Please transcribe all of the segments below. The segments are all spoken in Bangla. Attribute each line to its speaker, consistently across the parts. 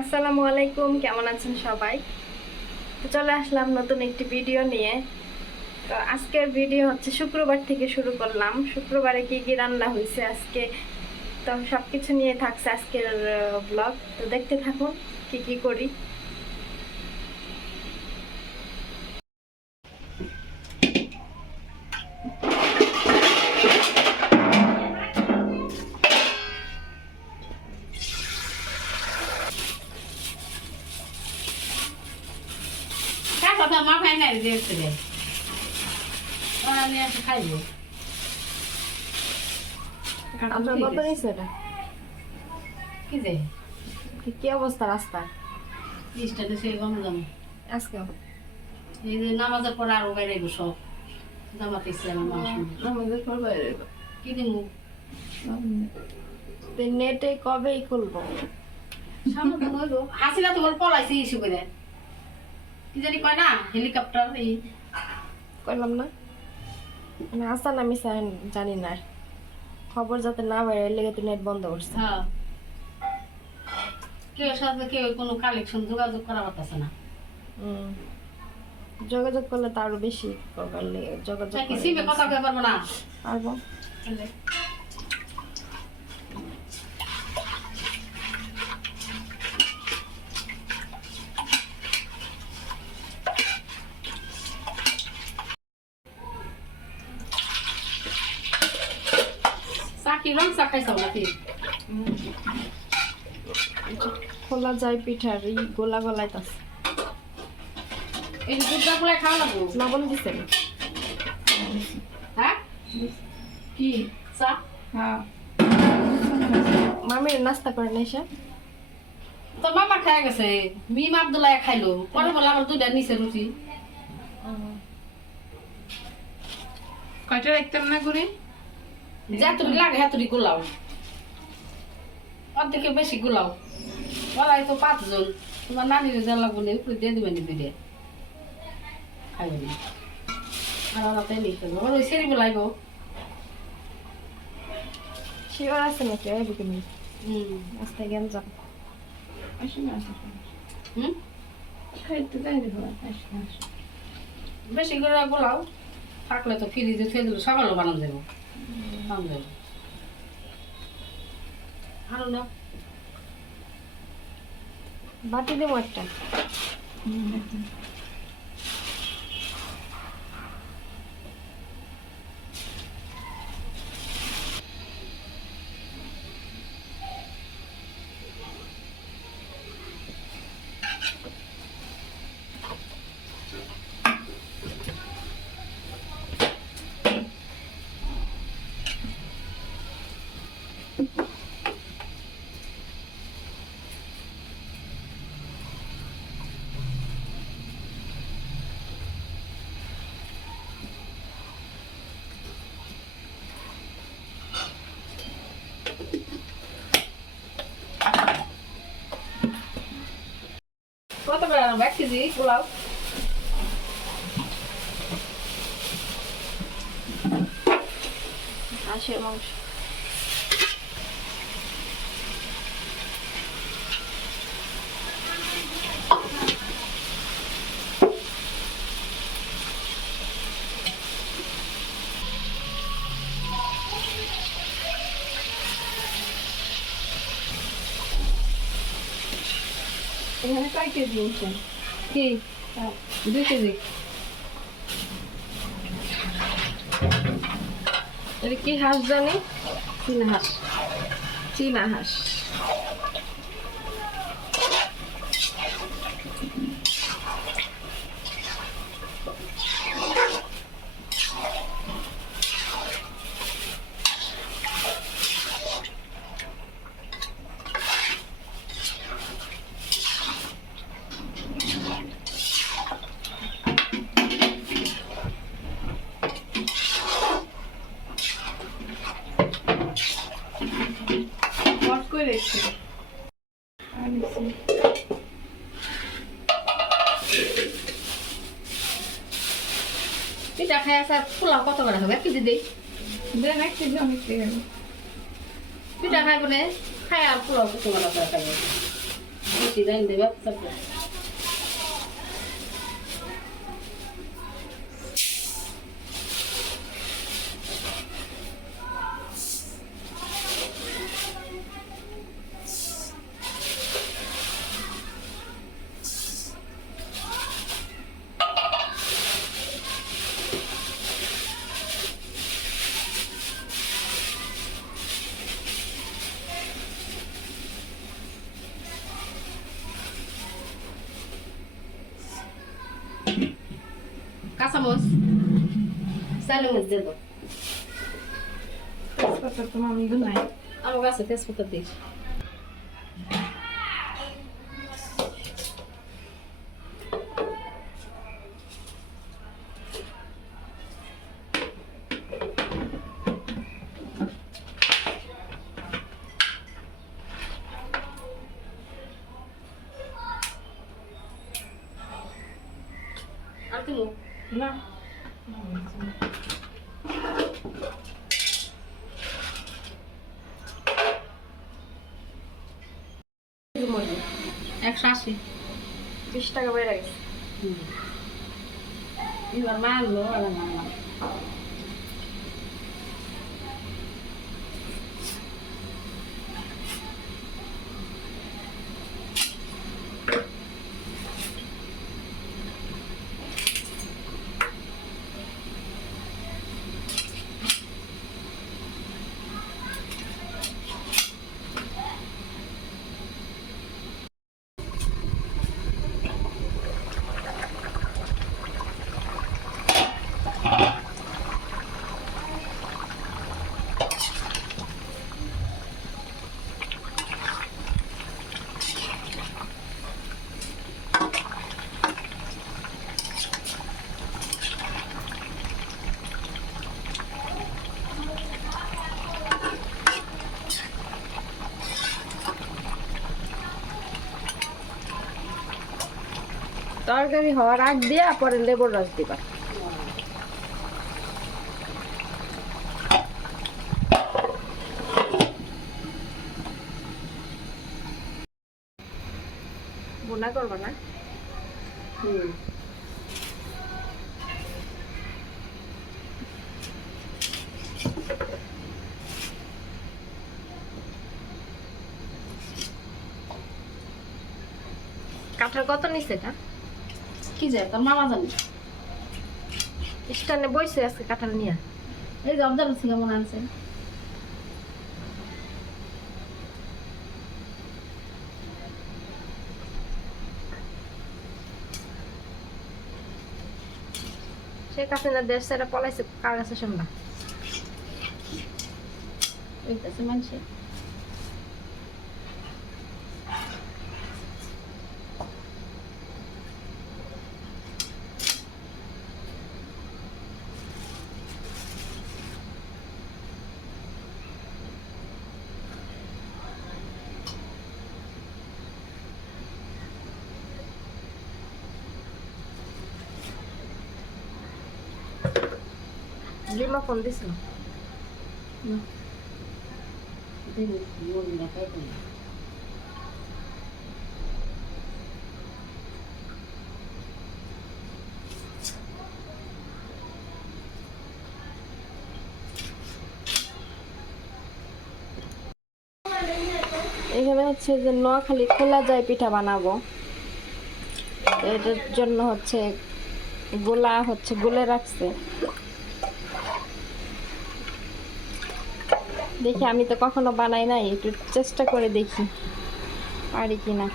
Speaker 1: আসসালামু আলাইকুম, কেমন আছেন সবাই? তো চলে আসলাম নতুন একটি ভিডিও নিয়ে। তো আজকের ভিডিও হচ্ছে শুক্রবার থেকে শুরু করলাম। শুক্রবারে কি কি রান্না হয়েছে আজকে? তো সব কিছু নিয়ে থাকছে আজকের ব্লগ তো দেখতে থাকুন, কি কি করি।
Speaker 2: নাই দেখতে দে। ওরা নিয়ে এসে খাইবো।
Speaker 1: আপনার কত নিচ্ছে এটা
Speaker 2: কি যে?
Speaker 1: কি- কি অবস্থা রাস্তার
Speaker 2: জিনিসটা তো সেই গম গম
Speaker 1: আজকে
Speaker 2: এই যে নামাজের পর আরও বাইরে গো সব। জামাতে ইসলামের মানুষ
Speaker 1: আমাদের করবে
Speaker 2: কি দিমু?
Speaker 1: নেটে কবেই খুলবো?
Speaker 2: সামনে তো নইলো হাসিনা তো বল পলাইছে ইস্যু করে। কি জানি কয় না হেলিকপ্টার এই।
Speaker 1: করলাম না। মানে আসান আমি জানি না। খবর যাতে না বাইরে লেগে তো নেট বন্ধ করছে।
Speaker 2: হ্যাঁ। কেউ সাথে কেউ কোনো কালেকশন যোগাযোগ করা পারতেছে না।
Speaker 1: যোগাযোগ করলে তো আরও বেশি যোগাযোগ
Speaker 2: সিমে কথা পারব না?
Speaker 1: পারব
Speaker 2: চাকি রং চা খাইছাও নাকি
Speaker 1: খোলা যায় পিঠার এই গোলা গলাইতাছে।
Speaker 2: এই যে দুধটা গুলাই খাওয়া লাগবো?
Speaker 1: লবণ দিছেন
Speaker 2: হ্যাঁ? কি? চা?
Speaker 1: মামির নাস্তা করে নাই সে?
Speaker 2: তোর মামা খাই গেছে। মিম আবদুল্লাহ খাইলো। পরে বলে আমার দুইটা নিচে রুটি।
Speaker 3: কয়টা রাখতাম না করে
Speaker 2: যতটুকু লাগে হাতুরি গোলাও। অর্ধেকে বেশি গোলাও। ওরাই তো পাঁচজন। তোমার নানির যা লাগবো না উপরে দিয়ে দিবেন দুইটা খাইবে না। আর ওরা তাই নিয়ে খেলব। ওই সেরি বলাইব
Speaker 1: শিওর আছে নাকি? ওই বুকে মিল
Speaker 2: হুম।
Speaker 1: রাস্তায় গেম যাম
Speaker 3: আসলে আসে
Speaker 2: হুম?
Speaker 3: খাইতে আসে
Speaker 2: বেশি করে গোলাও। থাকলে তো ফ্রিজে দিলে সকালেও বানানো যাব।
Speaker 1: বাটি দেবো একটা।
Speaker 2: কত করে আনব এক কেজি পোলাও
Speaker 1: হাঁসের মাংস
Speaker 3: এখানে কয় কেজি নিচ্ছেন
Speaker 2: কি দুই কেজি
Speaker 1: এটা কি হাঁস জানি
Speaker 2: চীনা হাঁস
Speaker 1: চীনা হাঁস
Speaker 3: বট করে রেখেছি আর নিচ্ছি
Speaker 2: পিঠা খাই আসা পোলাও কত করে হবে? কেজি দেই।
Speaker 3: দেন এক কেজি অনেক থেকে
Speaker 2: পিঠা খাইব না খাই আর পোলাও কত করে খাইব বেশি দেবে তারপর চাইলে মরিচ দিয়ে দাও
Speaker 3: তেজপাতা তো মামি দু নাই
Speaker 2: আমার কাছে তেজপাতা একশো আশি
Speaker 1: বিশ টাকা বেড়ে গেছে
Speaker 2: এবার মারলো আর মারলাম
Speaker 1: তরকারি হওয়ার আগ দিয়ে পরে লেবুর রস দিবা। বোনা কত নিছে এটা?
Speaker 2: কি যায় তোর মামা জানি।
Speaker 1: স্টানে বইছে আজকে কাঁঠাল নিয়ে।
Speaker 2: এই যে অবজার্ভ থেকে মনে আনছে
Speaker 1: সে কাছে না দেশ সেটা পলাইছে কার কাছে শুনবা?
Speaker 2: ওই কাছে মানুষে
Speaker 1: লিমা ফোন দিছিল এখানে হচ্ছে যে নোয়াখালী খোলা যায় পিঠা বানাবো। এটার জন্য হচ্ছে গোলা হচ্ছে গুলে রাখছে। দেখি আমি তো কখনো বানাই নাই একটু চেষ্টা করে দেখি পারি কিনা।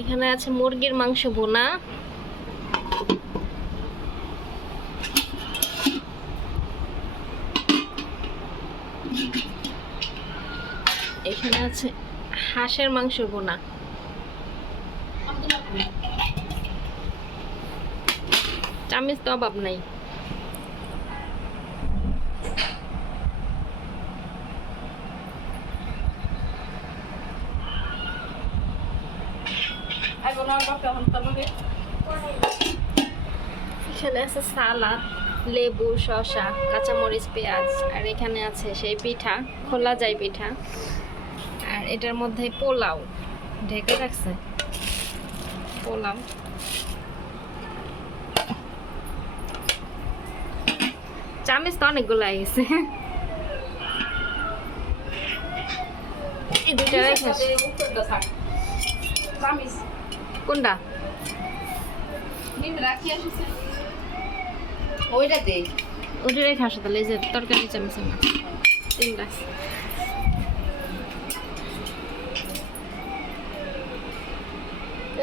Speaker 1: এখানে আছে মুরগির মাংস বোনা এখানে আছে হাঁসের মাংস বোনা চামিচ তো অভাব নাই। এখানে আছে সালাদ লেবু শসা কাঁচামরিচ পেঁয়াজ আর এখানে আছে সেই পিঠা খোলা যায় পিঠা। আর এটার মধ্যে পোলাও ঢেকে রাখছে। পোলাও। চামিচ তো অনেকগুলো গেছে। এই দুইটা রেখে আসি। কোনটা?
Speaker 2: ওইটাতে?
Speaker 1: রেখে আসো তাহলে এই যে তরকারি চামিচ আমার তিনটা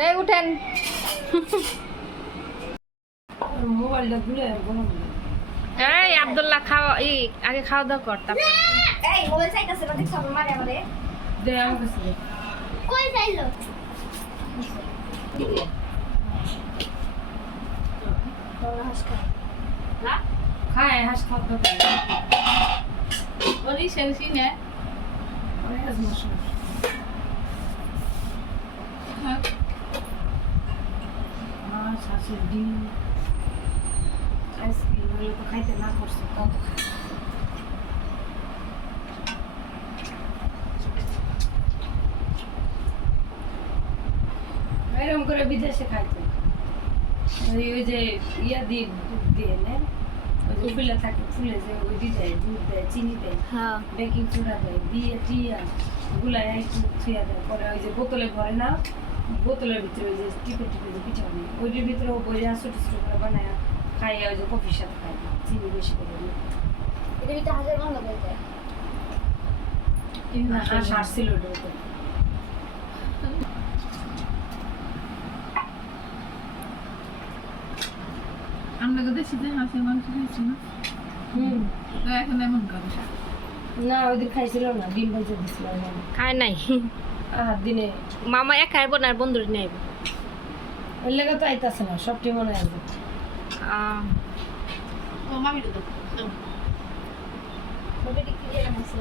Speaker 1: এই উঠেন।
Speaker 3: মোবাইলটা ঘুরে
Speaker 1: এই আব্দুল্লাহ খাওয়া এই আগে খাওয়া দাওয়া কর তারপর।
Speaker 4: এই মোবাইল চাইতাছে না দেখছ আমার মারে আমারে।
Speaker 3: দে আমার
Speaker 4: কই যাইলো?
Speaker 3: খায় হাঁস খাওয়া দাওয়া
Speaker 2: ওই সেলসি নে
Speaker 3: অনেক হাঁস মাংস মাছ হাঁসের ডিম আইসক্রিম এগুলো তো খাইতে না করছে কত খায় এরকম করে বিদেশে খাইতে। ওই ওই যে ইয়া দিয়ে দুধ দিয়ে যে ফুলে থাকে ফুলে যে ওই দিয়ে দেয় দুধ দেয় চিনি দেয়
Speaker 1: হ্যাঁ।
Speaker 3: বেকিং সোডা দেয় দিয়ে টিয়া গুলাই একটু থুয়া দেয়। পরে ওই যে বোতলে ভরে না বোতলের ভিতরে ওই যে টিপে টিপে যে পিঠা বানায় ওইটির ভিতরে ও বইয়া ছোটো ছোটো করে বানায় খাইয়ে ওই যে কফির সাথে খাই চিনি বেশি করে দিয়ে।
Speaker 4: এটা হাজার ভালো বলতে?
Speaker 3: হাঁস হাসছিল ওটার উপর
Speaker 5: আমরা তো দেশিতে হাঁসের মাংস খাইছি না।
Speaker 3: হুম।
Speaker 5: তো এখন এমন করে।
Speaker 3: না ওইদিন খাইছিল না ডিম ভাজা দিছিল
Speaker 1: খায় নাই।
Speaker 3: আর দিনে।
Speaker 1: মামা এক খাইব না আর বন্ধুর নেব
Speaker 3: ওই লেগে তো আইতাছে না সবটি মনে আসবে
Speaker 2: ও মামি তো
Speaker 4: মোবাইল কি দিয়ে রাখছে।